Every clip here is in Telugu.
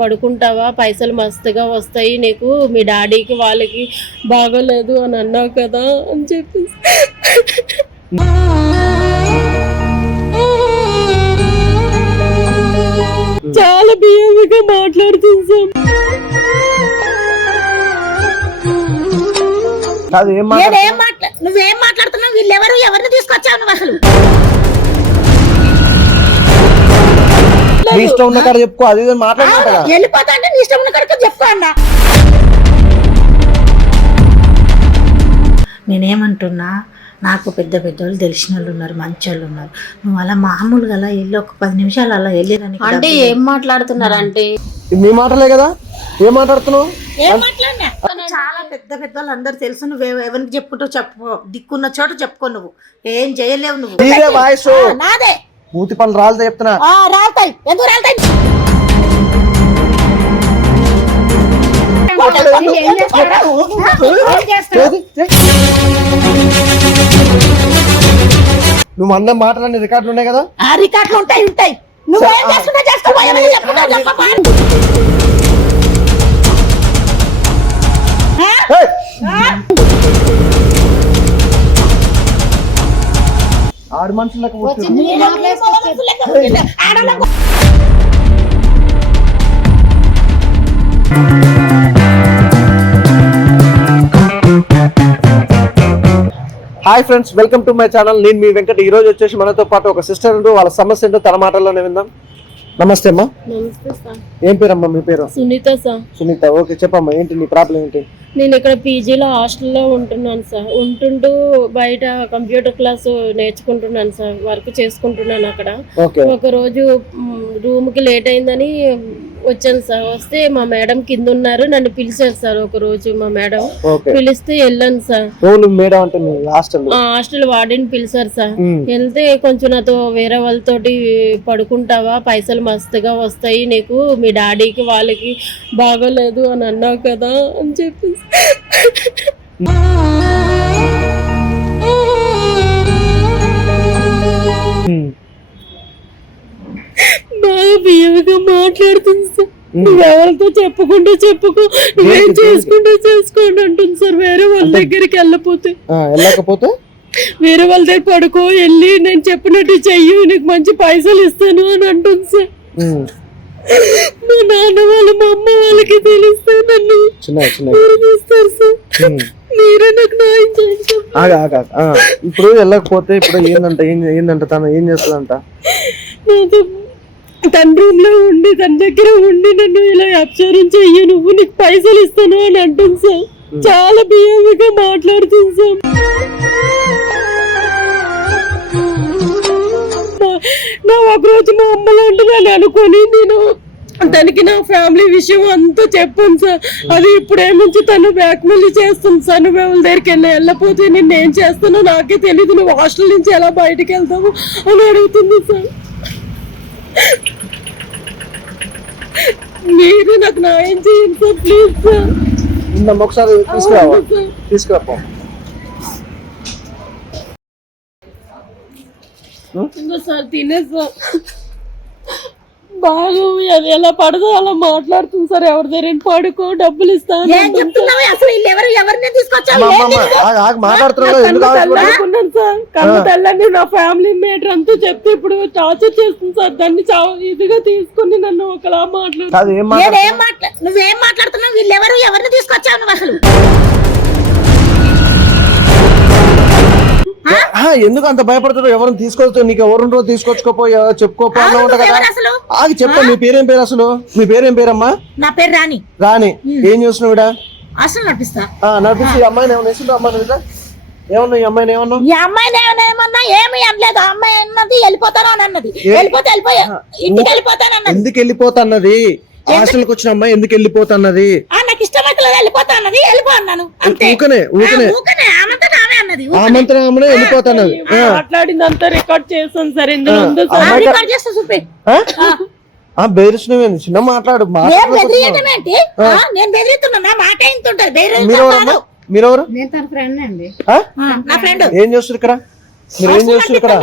పడుకుంటావా? పైసలు మస్తుగా వస్తాయి. నీకు మీ డాడీకి వాళ్ళకి బాగోలేదు అని అన్నావు కదా అని చెప్పి. చాలా బియ్యంగా మాట్లాడుతుంది నువ్వేం మాట్లాడుతున్నావు? వీళ్ళెవరు? ఎవరిని తీసుకొచ్చావు నువ్వు అసలు? నీ ఇష్టం ఉన్న కాడ చెప్పుకో అది ఇది వెళ్ళిపోతా అంటే నీ ఇష్టం ఉన్న కనుక చెప్పుకో అన్నా. నేనేమంటున్నా నాకు పెద్ద పెద్ద వాళ్ళు తెలిసిన వాళ్ళు ఉన్నారు మంచి వాళ్ళు ఉన్నారు. నువ్వు అలా మామూలుగా అలా వెళ్ళి ఒక పది నిమిషాలు అలా వెళ్ళిరని అంటే ఏం మాట్లాడుతున్నారు అంటే నీ మాటలే కదా? ఏం మాట్లాడుతున్నావు? చాలా పెద్ద పెద్ద వాళ్ళు అందరు తెలుసు నువ్వు ఎవ- ఎవరికి చెప్పుకుంటావు చెప్పు దిక్కున్న చోట చెప్పుకో నువ్వు. ఏం చేయలేవు నువ్వు. నీదే. మూతి పనులు రాళ్ళతో చెప్తున్నా ఆ, రాలుతాయి ఎందుకు రాలుతాయి ఏం చేస్తాడా? ఏం చేస్తాడు? ఏది? ఏ? నువ్వు అన్న మాటలన్నీ రికార్డులు ఉన్నాయి కదా ఆ రికార్డులు ఉంటాయి ఉంటాయి నువ్వేం చేస్తున్నా చేసుకో ఏమైనా చెప్పుకుంటా చెప్పమ్మా. ఆ? ఏయ్! ఆ? ఆడు మనుషులకు. నీ hi friends welcome to my channel. నేను మీ వెంకట్. ఈ రోజు వచ్చేసి మనతో పాటు ఒక సిస్టర్ వాళ్ళ సమస్య ఏంటో తన మాటల్లోనే విందాం. నమస్తే అమ్మా. ఏం పేరమ్మా మీ పేరు? సునీత సార్. సునీత ఓకే చెప్పమ్మా ఏంటి నీ ప్రాబ్లం ఏంటి? నేను ఇక్కడ పీజీలో హాస్టల్లో ఉంటున్నాను సార్. ఉంటుంటూ బయట కంప్యూటర్ క్లాస్ నేర్చుకుంటున్నాను సార్. వర్క్ చేసుకుంటున్నాను అక్కడ. ఒక రోజు రూమ్కి లేట్ అయిందని వచ్చాను సార్. వస్తే మా మేడం కింద ఉన్నారు నన్ను పిలిచారు సార్ ఒక రోజు మా మేడం. పిలిస్తే వెళ్ళాను సార్. మేడం అంటే హాస్టల్ హాస్టల్ వార్డెన్ పిలిచారు సార్. వెళ్తే కొంచెం నాతో వేరే వాళ్ళతోటి పడుకుంటావా? పైసలు మస్తుగా వస్తాయి నీకు. మీ డాడీకి వాళ్ళకి బాగోలేదు అని అన్నావు కదా అని చెప్పి బియ్యగా మాట్లాడుతుంది సార్? నువ్వు ఎవరితో చెప్పుకుంటూ చెప్పుకో నువ్వేం చేసుకుంటూ చేసుకోండి అంటుంది సార్. వేరే వాళ్ళ దగ్గరికి వెళ్ళపోతే. వెళ్ళకపోతే? వేరే వాళ్ళ దగ్గర పడుకో వెళ్ళి నేను చెప్పినట్టు చెయ్యి నీకు మంచి పైసలు ఇస్తాను అని అంటుంది సార్. మా నాన్న వాళ్ళు మా అమ్మ వాళ్ళకి తెలిస్తే నన్ను. తీస్తారు సార్. మీరే నాకు న్యాయం చేయండి ఇప్పుడు వెళ్ళకపోతే ఇప్పుడు ఏందంట ఏందంట తను? ఏం చేస్తుందంట? నాతో తన రూమ్లో ఉండి తన దగ్గర ఉండి నన్ను ఇలా అప్సరం చెయ్యి నువ్వు నీకు పైసలు ఇస్తాను అని అంటుంది సార్. చాలా బియ్యంగా మాట్లాడుతుంది సార్. నా ఒక రోజు మా అమ్మ లాంటిదని అనుకొని నేను తనకి నా ఫ్యామిలీ విషయం అంతా చెప్పాను సార్. అది ఇప్పుడేమించి తను బ్యాక్మెయిల్ చేస్తుంది సార్. నువ్వు ఎవరి దగ్గరికి వెళ్ళి వెళ్ళకపోతే నేను ఏం చేస్తానో నాకే తెలియదు నువ్వు హాస్టల్ నుంచి ఎలా బయటికి వెళ్తావు అని అడుగుతుంది సార్. మీరు నాకు న్యాయం చేయండి సార్ ప్లీజ్ సార్. ఒకసారి తీసుకురావా. తీసుకురాపో. సార్ తినే సార్. బాగా అది ఎలా పడదో అలా మాట్లాడుతుంది సార్. ఎవరి దగ్గర పడుకో డబ్బులు ఇస్తాను ఏం చెప్తున్నావు? అసలు ఎవరిని తీసుకొచ్చావు? మాట్లాడుతున్నావు ఎందుకు? అనుకున్నాను సార్. కన్న తెల్లని నా ఫ్యామిలీ మేటర్ అంతా చెప్తే ఇప్పుడు టార్చర్ చేస్తుంది సార్. దాన్ని చాలా ఇదిగా తీసుకుని నన్ను ఒకలా మాట్లాడు కాదు ఏం మాట్లాడు నేనేం మాట్లా నువ్వేం మాట్లాడుతున్నావు? వీళ్ళెవరు ఎవరిని ఎందుకు అంత భయపడుతున్నావు? ఎవరిని తీసుకొచ్చు నీకు ఎవరో చెప్పుకోపో అన్న ఉంటా కదా. ఆగి చెప్పా మీ పేరేం పేరు అసలు? మీ పేరేం పేరమ్మా? నా పేరు రాణి. రాణి. ఏం చేస్తున్నావు ఇడా అసలు నడిపిస్తా. నడిపించి ఈ అమ్మాయిని ఏమన్నా వేసిండు అమ్మాయిని ఏమన్నా ఈ అమ్మాయిని ఏమన్నా? ఈ అమ్మాయిని ఏమన్నా ఏమి అనలేదు. అమ్మాయి అన్నది వెళ్ళిపోతాను అని అన్నది. వెళ్ళిపోతే వెళ్ళిపోయా ఇంటికి వెళ్ళిపోతాను అన్నది. ఎందుకు వెళ్ళిపోతున్నది? హాస్టల్కి వచ్చిన అమ్మాయి ఎందుకు వెళ్ళిపోతున్నది? ఆ నాకు ఇష్టమైతే వెళ్ళిపోతా అన్నది. వెళ్ళిపో అన్నాను. ఊకనే ఊకనే. ఊకనే. మాట్లాడిందంతా రికార్డ్ చేస్తాను సార్ ఇందులో ఉందో ఆ, సార్. రికార్డ్ చేస్తా చూపి. ఆ? ఆ. బెదిరిసినవేంది చిన్న మాట్లాడు నేను బెదిరిస్తున్నా మాట మీరెవరమ్మా మీరెవరు నేను తన ఫ్రెండ్ అండి. ఆ? నా ఫ్రెండ్ ఏం చేస్తారు ఇక్కడ? మీరు ఏం చేస్తారు ఇక్కడ?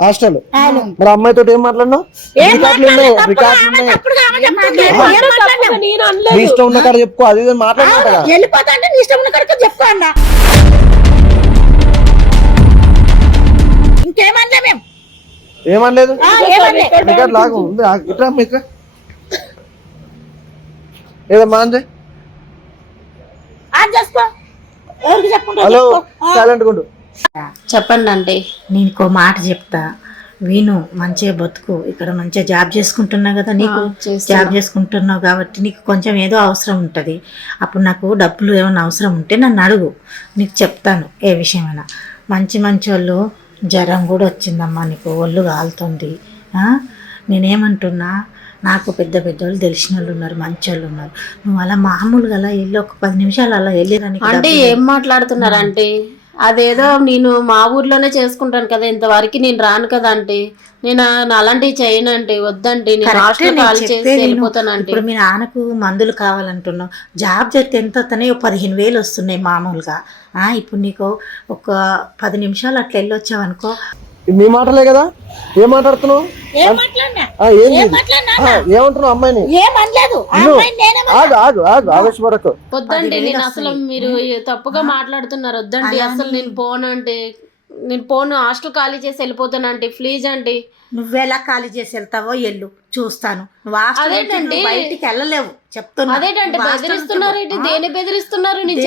హాస్టల్. మరి అమ్మాయితో ఏం మాట్లాడినావు? నీ ఇష్టం ఉన్న కాడ చెప్పుకో అది మాట్లాడినా కదా. వెళ్ళిపోతా అంటే నీ ఇష్టం ఉన్న కనుక చెప్పుకో అన్న. ఇంకేమన్నా మేము? ఏమనలేదు. రికార్డు లాగు. ఇట్రా అమ్మ ఇట్రా ఏదమ్మా అంజయ్ హలో సైలెంట్ గుండు చెప్పండి నేను ఇంకో మాట చెప్తా. విను మంచిగా బతుకు. ఇక్కడ మంచిగా జాబ్ చేసుకుంటున్నావు కదా నీకు. జాబ్ చేసుకుంటున్నావు కాబట్టి నీకు కొంచెం ఏదో అవసరం ఉంటుంది. అప్పుడు నాకు డబ్బులు ఏమైనా అవసరం ఉంటే నన్ను అడుగు. నీకు చెప్తాను ఏ విషయమైనా. మంచి మంచి వాళ్ళు జ్వరం కూడా వచ్చిందమ్మా నీకు. ఒళ్ళు కాలుతుంది? నేనేమంటున్నా? నాకు పెద్ద పెద్ద వాళ్ళు తెలిసిన వాళ్ళు ఉన్నారు మంచి వాళ్ళు ఉన్నారు. నువ్వు అలా మామూలుగా అలా వెళ్ళి ఒక పది నిమిషాలు అలా వెళ్ళిరా నీకు అంటే ఏం మాట్లాడుతున్నారు అంటే అదేదో నేను మా ఊర్లోనే చేసుకుంటాను కదా ఇంతవరకు నేను రాను కదా అంటే నేను అలాంటివి చేయను అంటే వద్దంటే నేను హాస్టల్ కాల్ చేసి ఇప్పుడు మీ నాన్నకు మందులు కావాలంటున్నావు. జాబ్ చేస్తే ఎంత వస్తున్నాయి పదిహేను వేలు వస్తున్నాయి మామూలుగా. ఆ, ఇప్పుడు నీకు ఒక పది నిమిషాలు అట్లా వెళ్ళొచ్చావు అనుకో మీ మాటలే కదా? ఏం మాట్లాడుతున్నావు? ఏమంటున్నావు అమ్మాయిని. ఆగు ఆగు ఆగు ఆవేశపడకు. వద్దండి నేను అసలు. మీరు తప్పుగా మాట్లాడుతున్నారు. వద్దండి అసలు నేను పోను అంటే నేను పోను హాస్టల్ ఖాళీ చేసి వెళ్ళిపోతానంటే ప్లీజ్ అండి. నువ్వెలా ఖాళీ చేసి వెళ్తావో ఎల్లు చూస్తాను. నువ్వు బయటికి వెళ్ళలేవు చెప్తున్నా. అదేంటంటే బెదిరిస్తున్నారు ఆ? దేని బెదిరిస్తున్నారు? నేను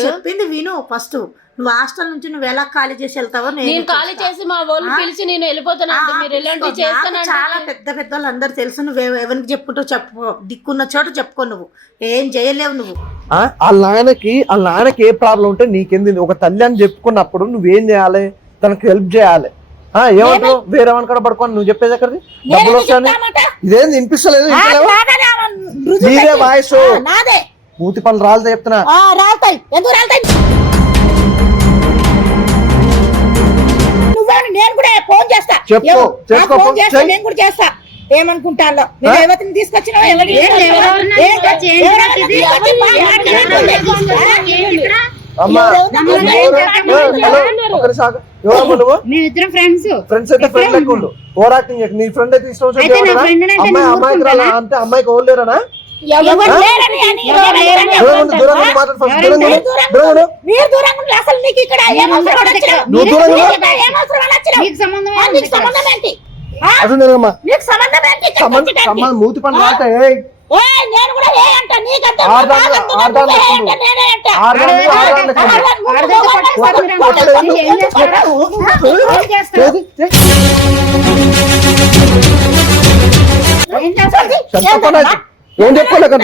చెప్పింది విను. ఫస్ట్. నువ్వు హాస్టల్ నుంచి నువ్వు ఎలా ఖాళీ చేసి వెళ్తావో నేను ఖాళీ. చేసి మా వాళ్ళు ఆ? పిలిచి నేను వెళ్ళిపోతానంటే ఆ, మీరు చేస్తానంటే చాలా పెద్ద పెద్ద వాళ్ళు అందరు తెలుసు. నువ్వు ఎవ- ఎవరికి చెప్పుకుంటావు చెప్పుకో దిక్కున్న చోట చెప్పుకో నువ్వు. ఏం చేయలేవు నువ్వు. ఆ, నాన్నకి వాళ్ళ నాన్నకి ఏ ప్రాబ్లం ఉంటే నీకెంది ఒక తల్లి అని చెప్పుకున్నప్పుడు నువ్వేం చేయాలి? తనకు హెల్ప్ చేయాలి. ఆ, ఏమంటావు? వేరే వాని కూడా పడుకోని నువ్వు చెప్పేది ఎక్కడిది? డబ్బులు వస్తాయని? ఇదేంది? వినిపిస్తలేదు? నీదే వాయిస్. మూతి పనులు రాలితే చెప్తున్నా. ఆ, రాలుతాయి. ఎందుకు రాలుతాయి? నువ్వే నేను కూడా ఫోన్ చేస్తా. చెప్పు, ఫోన్ చేస్తా. నేను కూడా చేస్తా. ఏమనుకుంటాను? నువ్వు ఆ? యువతిని తీసుకొచ్చినావా ఎవరిని తీసుకొచ్చినావా? ఏం తెచ్చి- ఎవరెవరిని తీసుకొచ్చి మాట్లాడలేదు. అమ్మా ఎవరెవరిని నువ్వు తీసుకొచ్చి ఎవరు? ఫ్రెండ్స్ ఫ్రెండ్స్ అయితే ఫ్రెండ్ లెక్క ఉండు. ఓవర్ యాక్టింగ్ చేయకు. నీ ఫ్రెండ్ అయితే ఇష్టం వచ్చినట్టు అయితే నా ఎవరన్నా? friend అంటే అమ్మాయి అమ్మాయికి రాలా అమ్మాయికి లేరనా? సంబంధం మూతి పని నేను కూడా ఏ అంట నీకంటే ఏ నేనే అంట.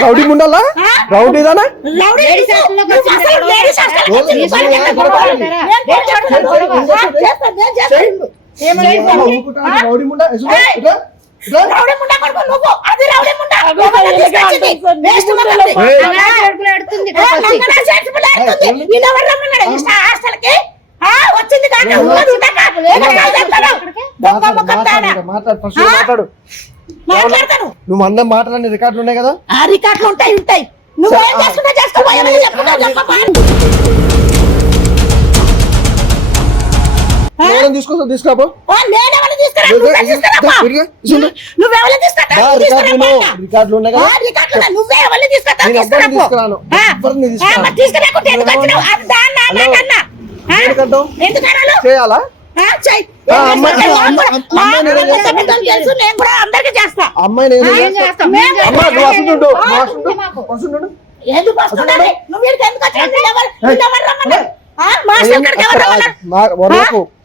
రౌడీ ఉండాలా రౌడీదానా. హాస్టల్లోకి నువ్వు వచ్చింది అసలు గొడవ. లేడీస్ హాస్టల్కి ఓ, వచ్చింది. లేడీస్ బయట హాస్టల్కి గొడవ. వచ్చింది. నేను చేస్తాను. గొడవ. ఆ, చేస్తాను, నేను చేస్తాను. రౌడీ ముండా కొడుకు నువ్వు. అది రౌడీ ముండా. తీసుకొచ్చింది? వేస్ట్ హాస్టల్కి? వచ్చింది కాక నువ్వు మాట్లాడు, అందరం మాట్లాడిన రికార్డులు ఉన్నాయి కదా ఆ రికార్డులు ఉంటాయి ఉంటాయి నువ్వు ఏం. చేసుకుంటా చేసుకో. ఎవరైనా తీసుకొస్తా తీసుకురాపో? రికార్డులు? చేయాలా? అమ్మాయి- చేస్తా. ఎందుకు వస్తున్నావు నువ్వు ఎందుకు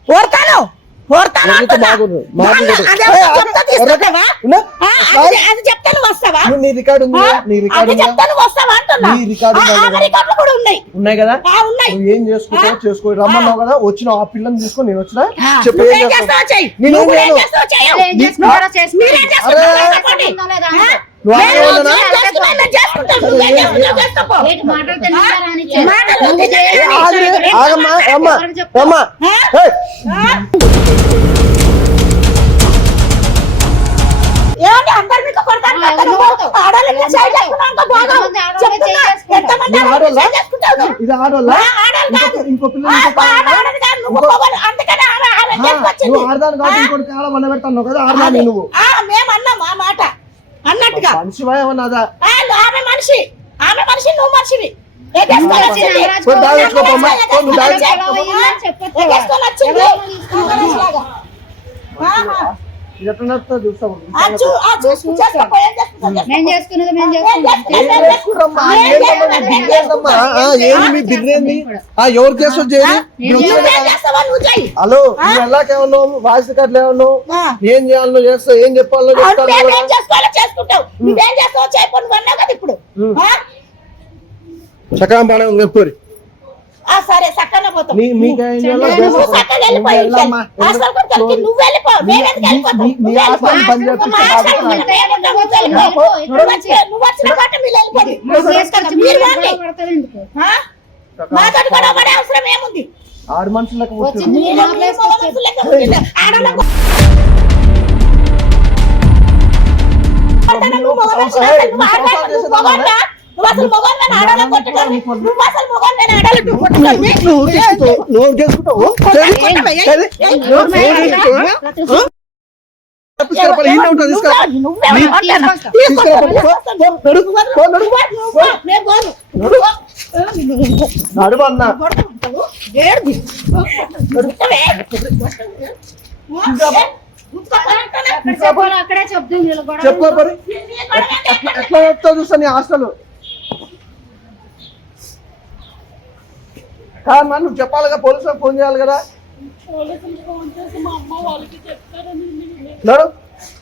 ఓర్తాను ఓర్తాను ఎందుకు అంటున్నా. బాగుంది? బాగుంది. నాన్న, అదే ఏయ్, చెప్తా ఆ- తీసుకుంటావా? ఉన్నా? ఆ, అది అది చెప్తే నువ్వు వస్తావా నువ్వు నీ రికార్డు ఉంది ఆ? కదా? నీ రికార్డు అది ఉందా? చెప్తే నువ్వు వస్తావా అంటున్నా నీ రికార్డు కూడా ఉన్నాయి ఉన్నాయి కదా ఆ, ఉన్నాయి నువ్వు ఏం చేసుకుంటావు చేసుకో రమ్మన్నావు కదా వచ్చిన ఆ పిల్లని తీసుకొని నేను వచ్చిన ఆ, చెప్పు నువ్వేం ఏం చేస్తావు చేస్తావో చెయ్యి. నేనేం నువ్వు ఏం చేయను. చేస్తావో చెయ్యవు. ఏం చేసుకుంటారో చేసుకోండి. మీరేం చేస్తున్నారో అరే, చెప్పండి. సంబంధం లేదా ఆ? అంటారు. నువ్వు నువ్వేం అందరు మీకు సైడ్ బాగా. చెప్తున్నా. ఎంతమంది? సైడ్? ఇది కాదు. ఇంకో ఇంకో కాదు. మొగోడు. అందుకని ఆమె ఆమె ఆమె ఆ, చేసుకొచ్చింది నువ్వు ఆడదాని కాబట్టి ఇంకోటి కాలం వండ పెడతాను కదా ఆడదాని నువ్వు. ఆ, మేము అన్నాం ఆ మాట. అన్నట్టుగా. మనిషి ఆ, ఆమె మనిషి ఆమె మనిషి నువ్వు మనిషివి ఎగేసుకొని వచ్చింది. పోయి బ్యాగ్ తెచ్చుకోపమ్మా. పో, నువ్వు బ్యాగ్ ఎగేసుకొని వచ్చింది. చేసుకున్నది మేము ఏంది మీ ఆ, ఎవరు నువ్వు. హలో నువ్వు ఎలాకేమన్నావు వాయిస్ రికార్డులు. ఏం చేయాలో చేస్తావు ఏం చెప్పాలో చెప్తాను నువ్వేం చేస్తావో ఇప్పుడు? సకాలం బాగానే ఉంది సరే సక్కన పోతాం. నువ్వు వెళ్ళిపో నువ్వు వచ్చిన పాట మీరు వెళ్ళిపోండి. మాతోటి గొడవ పడే అవసరం ఏముంది? ఆరు మనుషులకు వచ్చింది. నువ్వు అసలు మగవాడివా? ఆడవాళ్ళని కొట్టడం. నువ్వు అసలు. నువ్వు నువ్వు చేసుకుంటావు. నువ్వు చేసుకుంటావు. ఆ? తప్పించుకోరా, పని ఈయన ఉంటుంది, తీసుకురా. నువ్వే ఉంటాను. తీసుకురా, పని. పో, పో, నడు. పో, నడు. నేను పోను. నడుము అన్నా. ఏడుది. కొడతావే. అక్కడే చెప్తుంది వీళ్ళ గొడవ చెప్పుకో పని ఎట్లా చెప్తావు చూస్తా నీ హాస్టల్ కాదమ్మా నువ్వు చెప్పాలిగా పోలీసులకు ఫోన్ చేయాలి కదా. పోలీసులకు ఫోన్ చేసి మా అమ్మ వాళ్ళకి చెప్తారని నడు